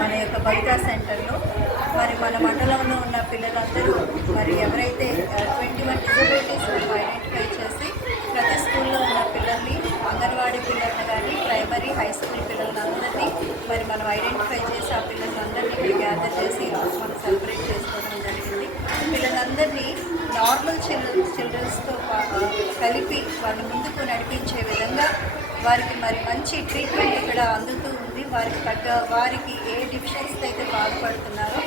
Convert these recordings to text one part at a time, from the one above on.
మన యొక్క బైతా సెంటర్లో మరి మన మండలంలో ఉన్న పిల్లలందరూ మరి ఎవరైతే 21 డిజబిలిటీస్ ఐడెంటిఫై చేసి ప్రతి స్కూల్లో ఉన్న పిల్లల్ని, అంగన్వాడీ పిల్లల్ని కానీ ప్రైమరీ హై స్కూల్ పిల్లలందరినీ మరి మనం ఐడెంటిఫై చేసి ఆ పిల్లలందరినీ ఇక్కడ గ్యాదర్ చేసి ఈరోజు మనం సెలబ్రేట్ చేసుకోవడం జరిగింది. పిల్లలందరినీ నార్మల్ చిల్డ్రన్స్తో కలిపి వాళ్ళ ముందుకు నడిపించే విధంగా వారికి మరి మంచి ట్రీట్మెంట్ ఇక్కడ అందుతూ ఉంది. వారికి ఏ డిఫిషియన్సీ అయితే బాధపడుతున్నారో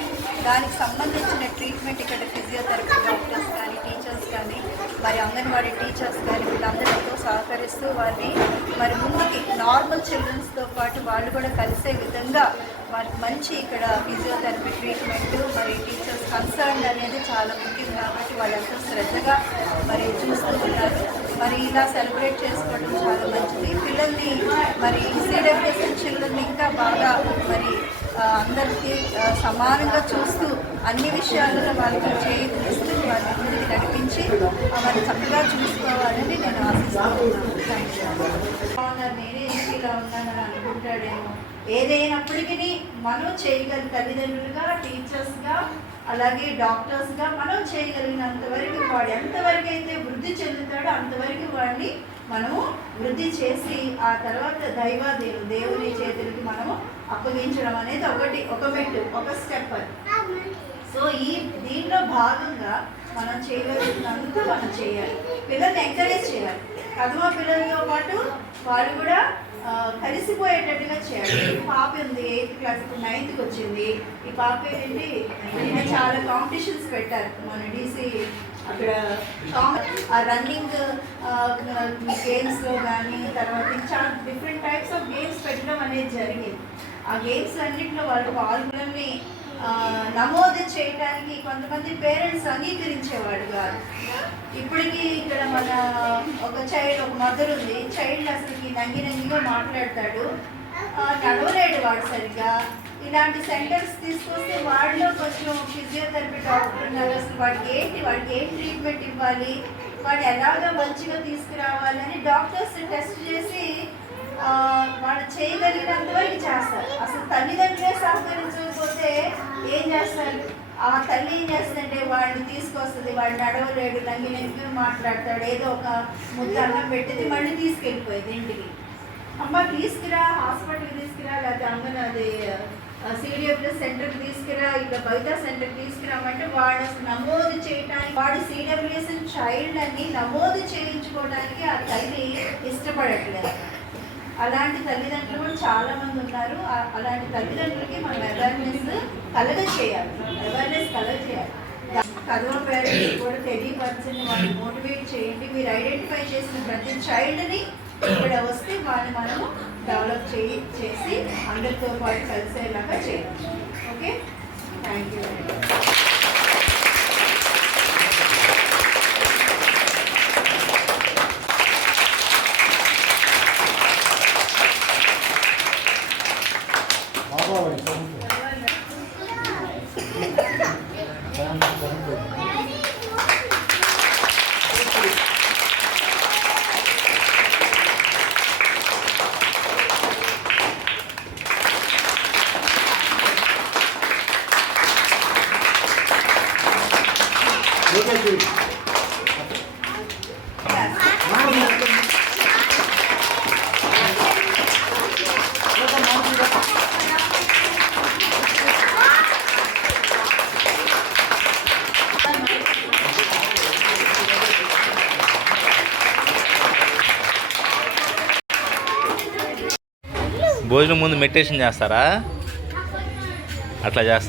దానికి సంబంధించిన ట్రీట్మెంట్ ఇక్కడ ఫిజియోథెరపీ డాక్టర్స్ కానీ, టీచర్స్ కానీ, మరి అంగన్వాడీ టీచర్స్ కానీ వీళ్ళందరితో సహకరిస్తూ వారిని మరి ముందుకి నార్మల్ చిల్డ్రన్స్తో పాటు వాళ్ళు కూడా కలిసే విధంగా వారికి మంచి ఇక్కడ ఫిజియోథెరపీ ట్రీట్మెంట్, మరి టీచర్స్ కన్సర్న్ అనేది చాలా ముఖ్యం కాబట్టి వాళ్ళు ఎంతో శ్రద్ధగా మరి చూస్తూ ఉన్నారు. మరి ఇలా సెలబ్రేట్ చేసుకోవడం చాలా మంచిది. పిల్లల్ని మరి సిడబ్ల్యూఎస్ చిల్డ్రన్ ఇంకా బాగా మరి అందరికీ సమానంగా చూస్తూ అన్ని విషయాలలో వాళ్ళకి చేయిస్తూ వాళ్ళ ముందుకు నడిపించి మరి చక్కగా చూసుకోవాలని నేను ఆశిస్తున్నాను. నేనే ఇలా ఉన్నానని అనుకుంటాడేమో. ఏదైనప్పటికీ మనం చేయగలిగిన తల్లిదండ్రులుగా, టీచర్స్గా, అలాగే డాక్టర్స్గా మనం చేయగలిగినంత వరకు వాడు ఎంతవరకు అయితే వృద్ధి చెందుతాడో అంతవరకు వాడిని మనము వృద్ధి చేసి ఆ తర్వాత దేవుని చేతులకి మనము అప్పగించడం అనేది ఒక మెట్టు, ఒక స్టెప్ అది. సో దీంట్లో భాగంగా మనం చేయగలిగినంత మనం చేయాలి. పిల్లల్ని ఎంకరేజ్ చేయాలి. కదమ పిల్లలతో పాటు వాళ్ళు కూడా కలిసిపోయేటట్టుగా చేయాలి. పాప ఉంది 8th క్లాస్, 9th వచ్చింది. ఈ పాప ఏంటి చాలా కాంపిటీషన్స్ పెట్టారు మన DC అక్కడ. రన్నింగ్ గేమ్స్లో కానీ తర్వాత చాలా డిఫరెంట్ టైప్స్ ఆఫ్ గేమ్స్ పెట్టడం అనేది జరిగింది. ఆ గేమ్స్ అన్నింటిలో వాళ్ళు పాల్గొని నమోదు చేయడానికి కొంతమంది పేరెంట్స్ అంగీకరించేవాడు కాదు. ఇప్పటికీ ఇక్కడ మన ఒక మదర్ ఉంది. చైల్డ్ అసలుకి నంగిగా మాట్లాడతాడు, నడవలేడు వాడు సరిగ్గా. ఇలాంటి సెంటర్స్ తీసుకొస్తే వాళ్ళలో కొంచెం ఫిజియోథెరపీ డాక్టర్ ఉన్నారు. అసలు వాడికి ఏం ట్రీట్మెంట్ ఇవ్వాలి, వాడు ఎలాగ మంచిగా తీసుకురావాలి అని డాక్టర్స్ టెస్ట్ చేసి వాళ్ళు చేయగలిగినంత వరకు చేస్తారు. అసలు తల్లిదండ్రులే సహకరించకపోతే ఏం చేస్తారు? ఆ తల్లి ఏం చేస్తుందంటే వాడిని తీసుకొస్తుంది, వాడు నడవలేడు, నంగిగా మాట్లాడతాడు, ఏదో ఒక ముద్ద అన్నం పెట్టింది, మళ్ళీ తీసుకెళ్ళిపోయింది ఇంటికి. అమ్మ తీసుకురా, హాస్పిటల్కి తీసుకురా, లేకపోతే CWS సెంటర్కి తీసుకురా, ఇట్లా బైతా సెంటర్కి తీసుకురామంటే వాడు అసలు నమోదు చేయడానికి, వాడు CWS చైల్డ్ అని నమోదు చేయించుకోవడానికి ఆ తల్లి ఇష్టపడట్లేదు. అలాంటి తల్లిదండ్రులు కూడా చాలామంది ఉన్నారు. అలాంటి తల్లిదండ్రులకి మనం అవేర్నెస్ కలగచేయాలి. కదవ పేరెంట్స్ కూడా తెలియపరచండి, వాళ్ళు మోటివేట్ చేయండి. మీరు ఐడెంటిఫై చేసిన ప్రతి చైల్డ్ని ఇక్కడ వస్తే వాళ్ళని మనము డెవలప్ చేసి అందరితో పాటు కలిసేలాగా చేయాలి. Okay, thank you very much. భోజనం ముందు మెడిటేషన్ చేస్తారా? అట్లా చేస్తారా?